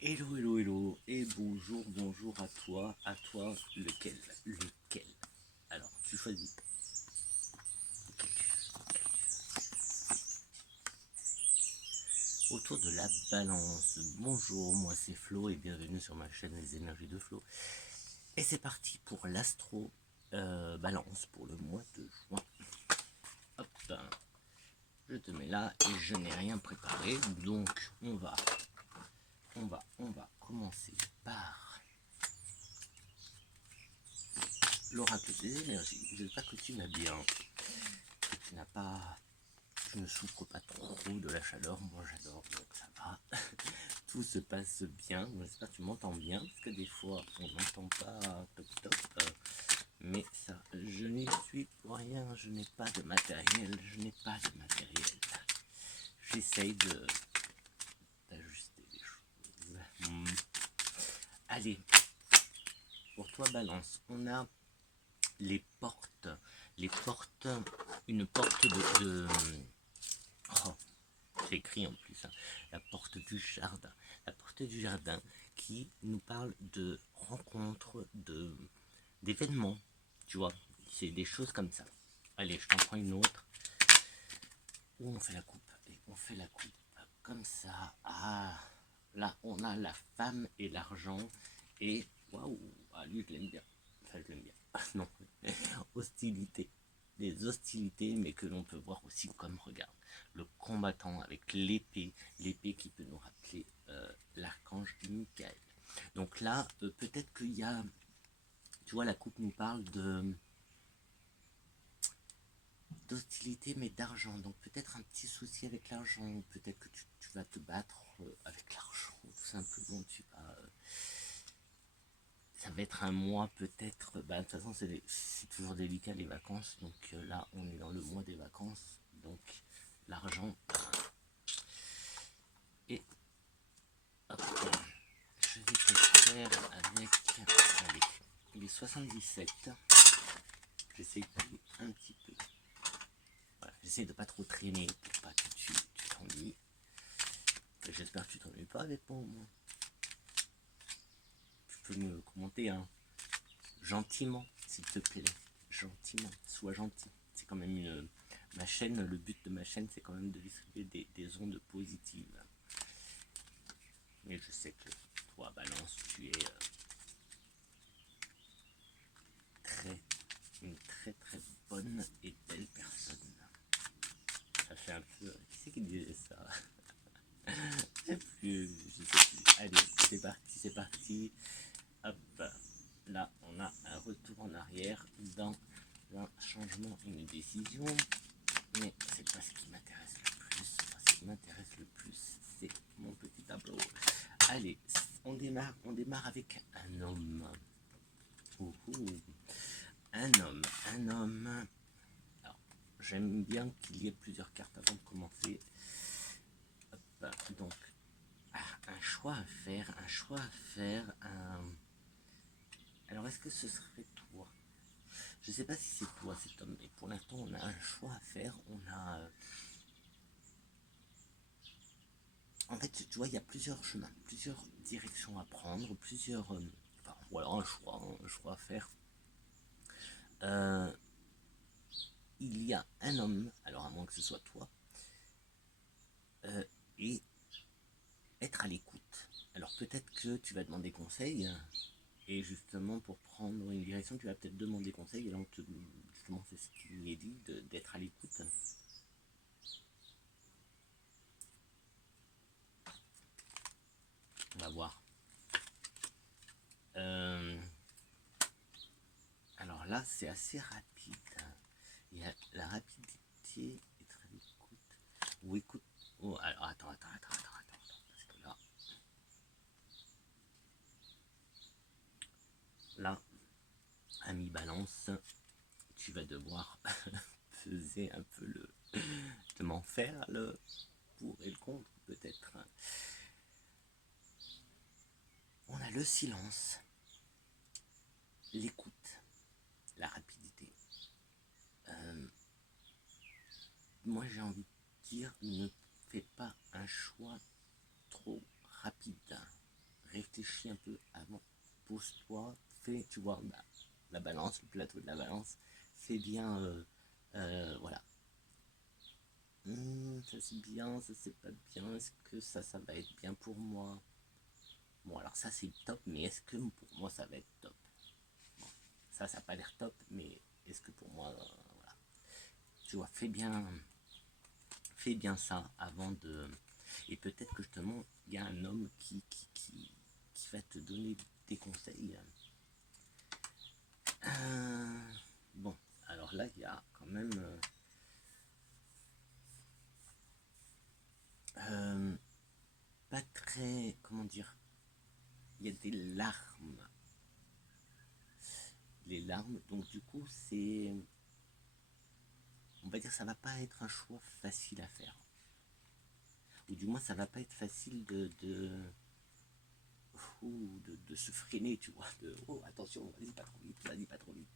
Hello, hello, hello, et bonjour à toi, lequel. Alors, tu choisis. Autour de la balance. Bonjour, moi c'est Flo et bienvenue sur ma chaîne Les Énergies de Flo. Et c'est parti pour l'astro balance pour le mois de juin. Hop, je te mets là et je n'ai rien préparé, donc on va commencer par l'oracle des énergies. J'espère que tu vas bien, que tu n'as pas, tu ne souffres pas trop de la chaleur. Moi j'adore, donc ça va. Tout se passe bien. J'espère que tu m'entends bien, parce que des fois on n'entend pas top. Mais ça, je n'y suis pour rien. Je n'ai pas de matériel. J'essaye d'ajuster les choses. Allez, pour toi balance, on a les portes, une porte de oh, j'ai écrit en plus, hein, la porte du jardin qui nous parle de rencontres, d'événements, tu vois, c'est des choses comme ça. Allez, je t'en prends une autre, où on fait la coupe, et on fait la coupe comme ça. Ah, là on a la femme et l'argent, et waouh, ah, lui je l'aime bien, enfin je l'aime bien, non, hostilité, des hostilités, mais que l'on peut voir aussi comme, regarde, le combattant avec l'épée qui peut nous rappeler l'archange Michael. Donc là, peut-être qu'il y a, tu vois, la coupe nous parle d'hostilité, mais d'argent. Donc peut-être un petit souci avec l'argent, peut-être que tu vas te battre avec l'argent, tout simplement, ça va être un mois peut-être, de toute façon c'est toujours délicat les vacances, donc là on est dans le mois des vacances, donc l'argent, et hop, je vais te faire avec, allez, les 77, j'essaie d'aller un petit peu, voilà, j'essaie de pas trop traîner pour pas que tu t'ennuies, j'espère que tu t'ennuies pas avec moi, tu peux me commenter, hein, gentiment s'il te plaît, gentiment, sois gentil, c'est quand même ma chaîne, le but de ma chaîne c'est quand même de distribuer des ondes positives, mais je sais que toi balance tu es une très bonne et belle personne. Ça fait un peu, qui c'est qui disait ça? Je sais plus. Allez, c'est parti. Hop, là on a un retour en arrière dans un changement, une décision, mais c'est pas ce qui m'intéresse le plus. Ce qui m'intéresse le plus, c'est mon petit tableau. Allez, on démarre avec un homme. Un homme. Alors, j'aime bien qu'il y ait plusieurs cartes avant de commencer. Hop, donc, un choix à faire. Alors, est-ce que ce serait toi? Je sais pas si c'est toi cet homme, mais pour l'instant, on a un choix à faire. En fait, tu vois, il y a plusieurs chemins, plusieurs directions à prendre, enfin, voilà, un choix à faire. Il y a un homme, alors à moins que ce soit toi, et être à l'écoute. Alors peut-être que tu vas demander conseil, et justement pour prendre une direction, tu vas peut-être demander conseil, et là justement c'est ce qui est dit, d'être à l'écoute. On va voir. Alors là c'est assez rapide. Il y a la rapidité, être à l'écoute, ou écoute. Oh, alors attends, parce que là, ami balance, tu vas devoir peser un peu de m'en faire le pour et le contre peut-être. On a le silence, l'écoute, la rapidité. Moi j'ai envie de dire, ne fais pas un choix trop rapide. réfléchis un peu avant, pose-toi, fais, tu vois, bah, la balance, le plateau de la balance, fais bien, voilà. Ça c'est bien, ça c'est pas bien, est-ce que ça va être bien pour moi? Bon, alors ça c'est top, mais est-ce que pour moi ça va être top? Bon, ça n'a pas l'air top, mais est-ce que pour moi, voilà. Tu vois, fais bien ça avant de... Et peut-être que justement, il y a un homme qui va te donner des conseils. Bon, alors là, il y a quand même... pas très... Comment dire? Il y a des larmes. Les larmes, donc du coup, c'est... On va dire ça va pas être un choix facile à faire. Ou du moins, ça va pas être facile de se freiner, tu vois, de oh attention, vas-y pas trop vite, vas-y pas trop vite.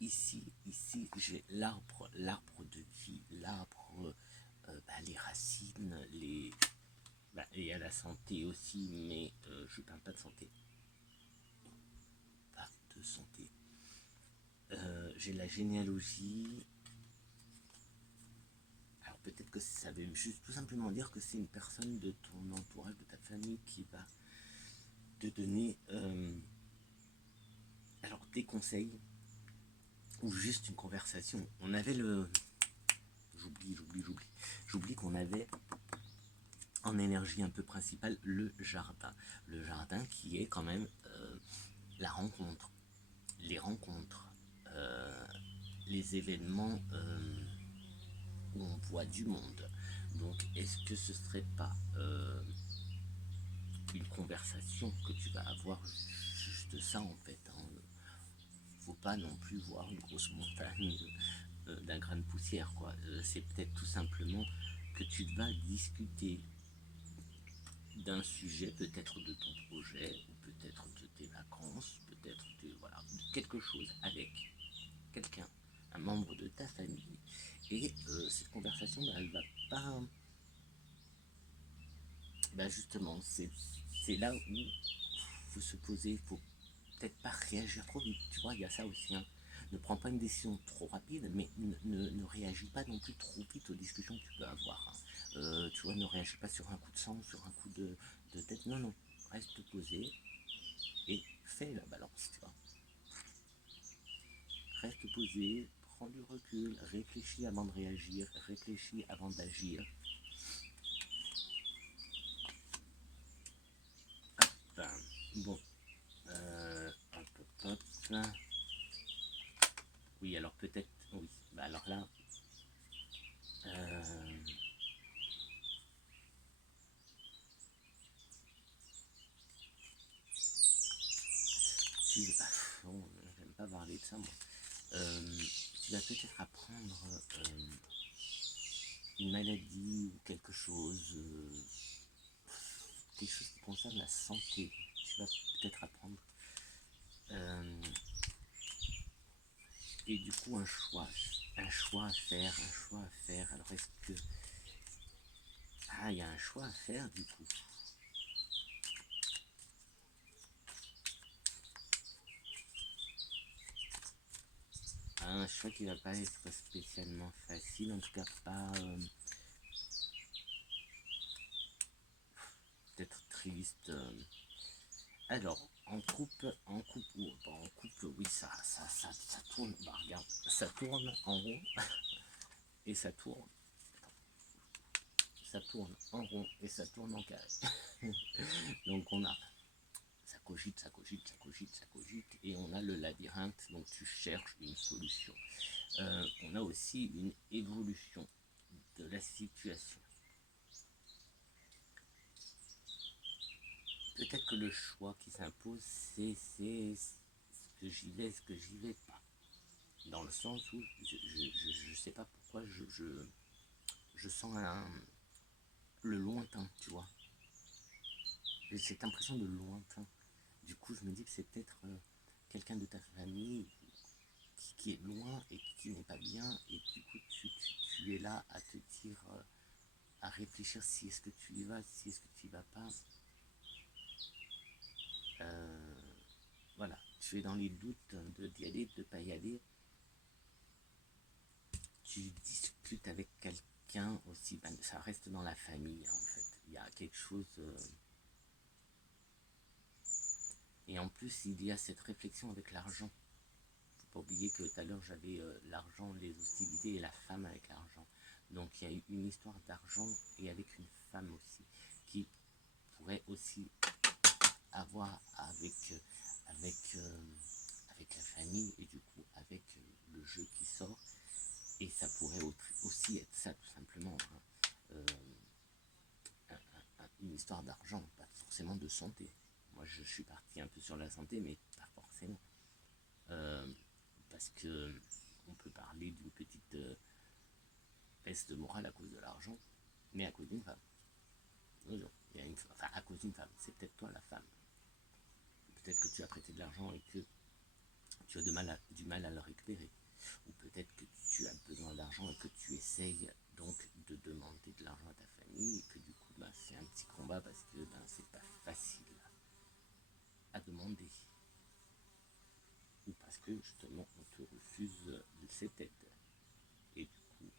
Ici, j'ai l'arbre de vie, l'arbre, les racines, il y a la santé aussi, mais je parle pas de santé, pas de santé. J'ai la généalogie. Alors peut-être que ça veut juste tout simplement dire que c'est une personne de ton entourage, de ta famille qui va te donner alors des conseils ou juste une conversation. On avait le... J'oublie qu'on avait en énergie un peu principale le jardin. Le jardin qui est quand même la rencontre, les rencontres, les événements où on voit du monde. Donc est-ce que ce serait pas une conversation que tu vas avoir juste ça en fait, hein. Faut pas non plus voir une grosse montagne d'un grain de poussière quoi. C'est peut-être tout simplement que tu vas discuter d'un sujet, peut-être de ton projet, ou peut-être de tes vacances, peut-être de, voilà, de quelque chose avec quelqu'un, un membre de ta famille. Et cette conversation, bah, elle va pas... Bah justement, c'est là où il faut se poser, il faut peut-être pas réagir trop vite. Tu vois, il y a ça aussi. Hein. Ne prends pas une décision trop rapide, mais ne réagis pas non plus trop vite aux discussions que tu peux avoir. Hein. Tu vois, ne réagis pas sur un coup de sang, sur un coup de tête. Non, non. Reste posé et fais la balance, tu vois. Reste posé, prends du recul, réfléchis avant de réagir, réfléchis avant d'agir. Bon, hop. Oui, alors peut-être, oui. Bah alors là, bon, j'aime pas parler de ça moi. Tu vas peut-être apprendre une maladie ou quelque chose qui concerne la santé. Tu vas peut-être apprendre et du coup un choix à faire. Alors est-ce que il y a un choix à faire du coup. Un choix qui va pas être spécialement facile, en tout cas pas peut-être triste. Alors, oui, ça tourne. Bah, regarde, ça tourne en rond et ça tourne en rond et ça tourne en carré. Donc on a, ça cogite, et on a le labyrinthe. Donc tu cherches une solution. On a aussi une évolution de la situation. Peut-être que le choix qui s'impose, c'est ce que j'y vais, ce que j'y vais pas. Dans le sens où je sais pas pourquoi je sens le lointain, tu vois. J'ai cette impression de lointain. Du coup, je me dis que c'est peut-être quelqu'un de ta famille qui est loin et qui n'est pas bien, et du coup, tu es là à te dire, à réfléchir si est-ce que tu y vas, si est-ce que tu y vas pas. Voilà, tu es dans les doutes d'y aller, de ne pas y aller. Tu discutes avec quelqu'un aussi, ben, ça reste dans la famille en fait. Il y a quelque chose. Et en plus, il y a cette réflexion avec l'argent. Faut pas oublier que tout à l'heure, j'avais l'argent, les hostilités et la femme avec l'argent. Donc il y a eu une histoire d'argent et avec une femme aussi, qui pourrait aussi avoir avec la famille et du coup avec le jeu qui sort. Et ça pourrait aussi être ça tout simplement, hein. Une histoire d'argent, pas forcément de santé. Moi je suis parti un peu sur la santé, mais pas forcément. Parce que on peut parler d'une petite baisse de morale à cause de l'argent, mais à cause d'une femme. Non, il y a enfin, à cause d'une femme, c'est peut-être toi la femme. Peut-être que tu as prêté de l'argent et que tu as du mal à le récupérer. Ou peut-être que tu as besoin d'argent et que tu essayes donc de demander de l'argent à ta famille et que du coup bah, c'est un petit combat parce que ben, c'est pas facile à demander. Ou parce que justement on te refuse cette aide. Et du coup,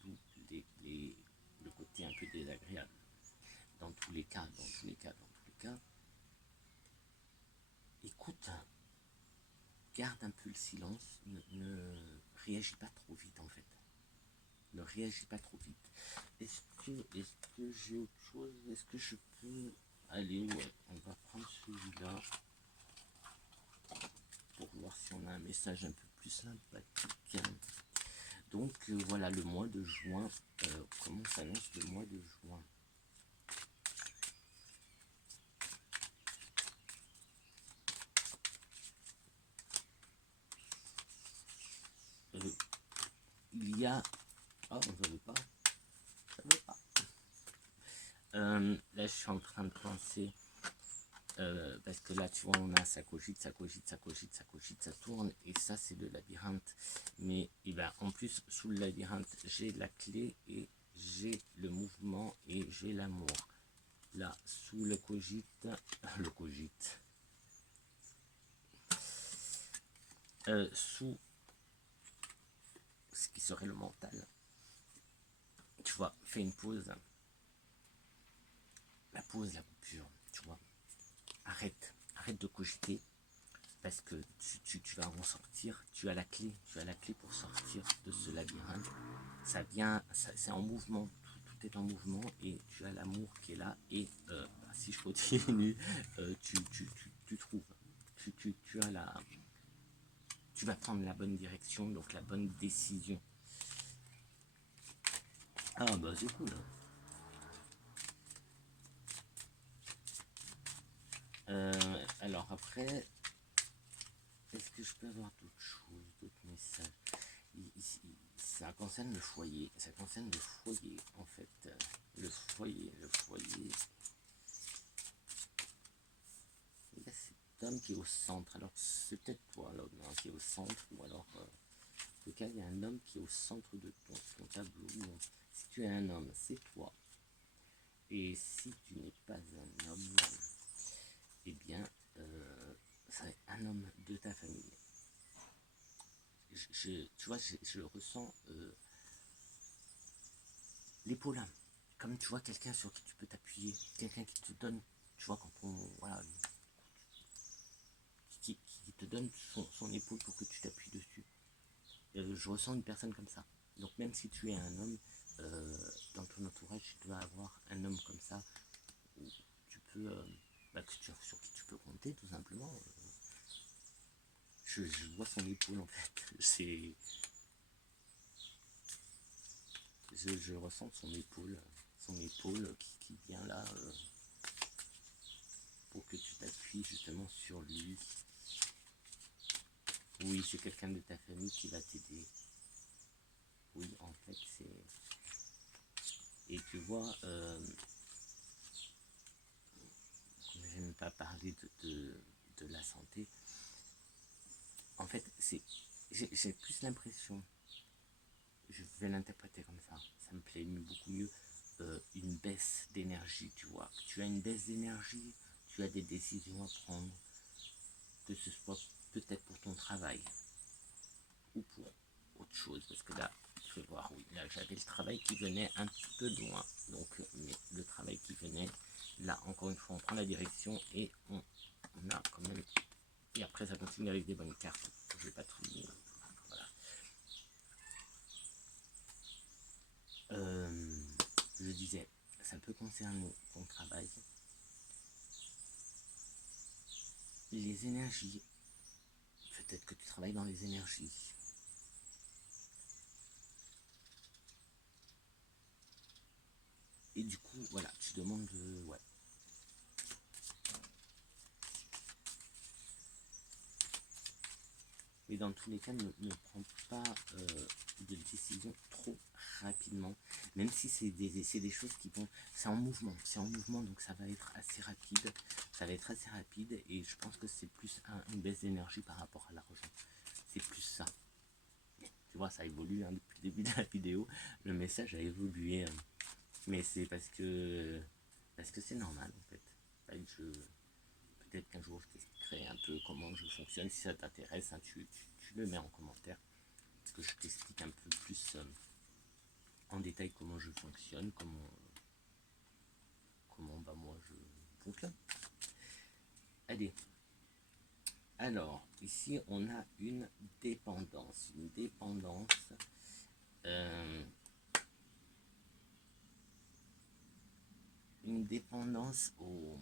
d'où le côté un peu désagréable. Dans tous les cas, écoute, garde un peu le silence, ne réagis pas trop vite en fait. Ne réagis pas trop vite. Est-ce que j'ai autre chose? Est-ce que je peux... Allez, ouais, on va prendre celui-là pour voir si on a un message un peu plus sympathique. Donc voilà, le mois de juin, comment s'annonce le mois de juin? Il y a... Ah, on ne veut pas. Ça veut pas. Là, je suis en train de penser... parce que là, tu vois, on a ça cogite, ça tourne, et ça, c'est le labyrinthe. Mais et ben, en plus, sous le labyrinthe, j'ai la clé, et j'ai le mouvement, et j'ai l'amour. Là, sous le cogite, sous ce qui serait le mental, tu vois, fais une pause, la coupure, tu vois, arrête de cogiter, parce que tu vas en sortir, tu as la clé pour sortir de ce labyrinthe. Ça vient, c'est en mouvement, tout est en mouvement, et tu as l'amour qui est là, et si je continue, tu trouves, tu as tu vas prendre la bonne direction, donc la bonne décision. Ah bah c'est cool. Alors après, est-ce que je peux avoir d'autres choses, d'autres messages? Ça concerne le foyer, en fait. Le foyer. Il y a cet homme qui est au centre. Alors c'est peut-être toi l'homme hein, qui est au centre, ou alors en tout cas il y a un homme qui est au centre de ton tableau. Donc, si tu es un homme, c'est toi. Et si tu n'es pas un homme, eh bien c'est un homme de ta famille. Tu vois, je ressens l'épaule, comme tu vois quelqu'un sur qui tu peux t'appuyer, quelqu'un qui te donne, tu vois, quand on, voilà, qui te donne son épaule pour que tu t'appuies dessus. Je ressens une personne comme ça. Donc même si tu es un homme, dans ton entourage, tu dois avoir un homme comme ça, où tu peux, sur qui tu peux compter tout simplement. Je vois son épaule en fait. Je ressens son épaule qui vient là pour que tu t'appuies justement sur lui. Oui, c'est quelqu'un de ta famille qui va t'aider. Oui, en fait, c'est... Et tu vois, j'aime pas parler de la santé. En fait, j'ai plus l'impression, je vais l'interpréter comme ça me plaît beaucoup mieux, baisse d'énergie, tu vois, tu as une baisse d'énergie, tu as des décisions à prendre, que ce soit peut-être pour ton travail ou pour autre chose, parce que là, je vais voir, oui, là j'avais le travail qui venait un petit peu loin, donc mais le travail qui venait, là encore une fois on prend la direction et on a quand même, et après ça continue avec des bonnes cartes, je vais pas tout, voilà. Je disais, ça peut concerner ton travail, les énergies, peut-être que tu travailles dans les énergies. Et du coup, voilà, tu demandes de... Ouais. Mais dans tous les cas, ne prends pas de décision trop rapidement, même si c'est des choses qui vont... C'est en mouvement, donc ça va être assez rapide. Ça va être assez rapide, et je pense que c'est plus une baisse d'énergie par rapport à l'argent. C'est plus ça. Tu vois, ça évolue, hein, depuis le début de la vidéo. Le message a évolué, mais c'est parce que c'est normal, en fait. Peut-être qu'un jour je t'expliquerai un peu comment je fonctionne. Si ça t'intéresse, hein, tu le mets en commentaire, parce que je t'explique un peu plus en détail comment je fonctionne, comment bah, moi je fonctionne. Allez, alors ici on a une dépendance, une dépendance au...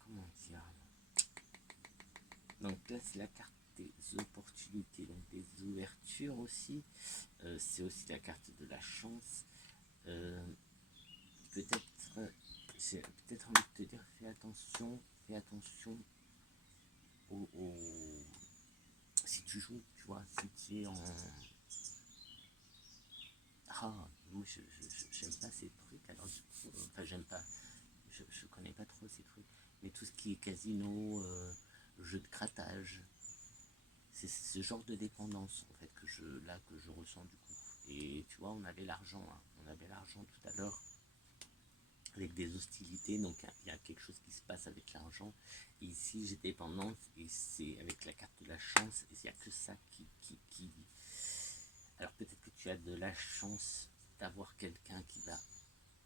comment dire, donc là c'est la carte des opportunités, donc des ouvertures aussi, c'est aussi la carte de la chance. Peut-être j'ai peut-être envie de te dire, fais attention si tu joues, tu vois, si tu es en... Ah, moi j'aime pas ces trucs, alors du coup, enfin j'aime pas, je connais pas trop ces trucs, mais tout ce qui est casino, jeu de grattage, c'est ce genre de dépendance en fait que je ressens du coup. Et tu vois, on avait l'argent, hein, tout à l'heure avec des hostilités, donc il y a quelque chose qui se passe avec l'argent. Et ici j'ai dépendance, et c'est avec la carte de la chance, et il n'y a que ça qui... Alors peut-être que tu as de la chance d'avoir quelqu'un qui va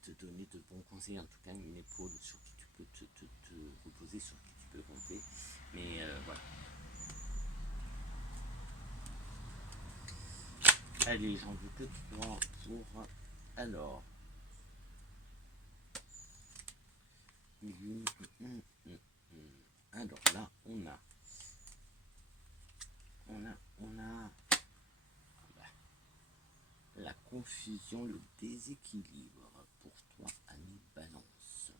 te donner de bons conseils, en tout cas une épaule sur qui tu peux te reposer, sur qui tu peux compter, mais voilà. Allez, j'en veux que 3 pour... Alors... Alors là, on a la confusion, le déséquilibre pour toi, ami Balance.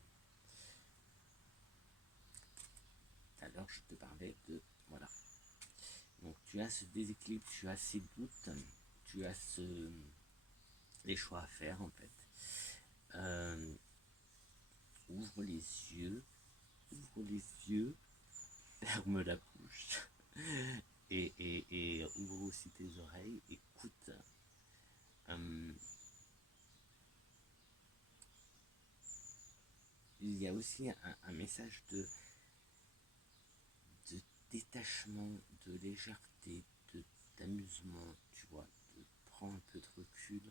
Tout à l'heure, je te parlais de... Voilà. Donc, tu as ce déséquilibre, tu as ces doutes, tu as les choix à faire, en fait. Ouvre les yeux, ferme la bouche. Et ouvre aussi tes oreilles, écoute. Il y a aussi un message de détachement, de légèreté, d'amusement, tu vois, prends un peu de recul.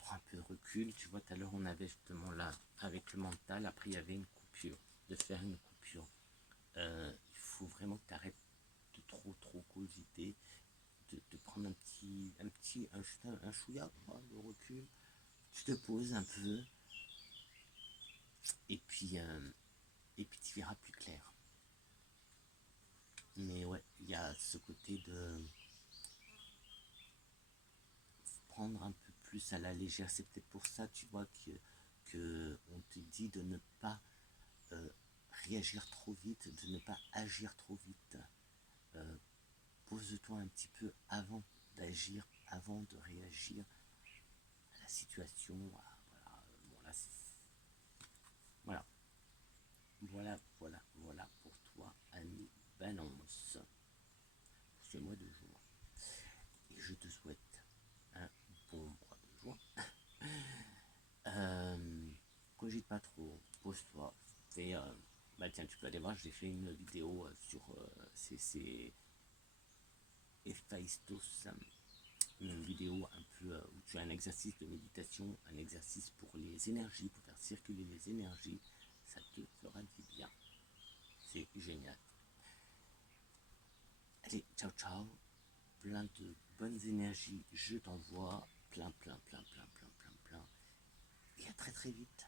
Prends un peu de recul, tu vois, tout à l'heure on avait justement là, avec le mental, après il y avait une coupure, de faire une coupure. Il faut vraiment que tu arrêtes de trop cogiter, de prendre un chouïa, de recul, tu te poses un peu, et puis tu verras plus clair. Mais ouais, il y a ce côté de prendre un peu plus à la légère. C'est peut-être pour ça, tu vois, que on te dit de ne pas réagir trop vite, de ne pas agir trop vite. Pose-toi un petit peu avant d'agir, avant de réagir à la situation. Voilà pour toi, ami Balance, pour ce mois de juin. Et je te souhaite trop, pose-toi, fais, bah tiens, tu peux aller voir, j'ai fait une vidéo sur c'est Héphaïstos, une vidéo un peu où tu as un exercice de méditation, un exercice pour les énergies, pour faire circuler les énergies, ça te fera du bien. C'est génial. Allez, ciao ciao, plein de bonnes énergies, je t'envoie plein, et à très très vite.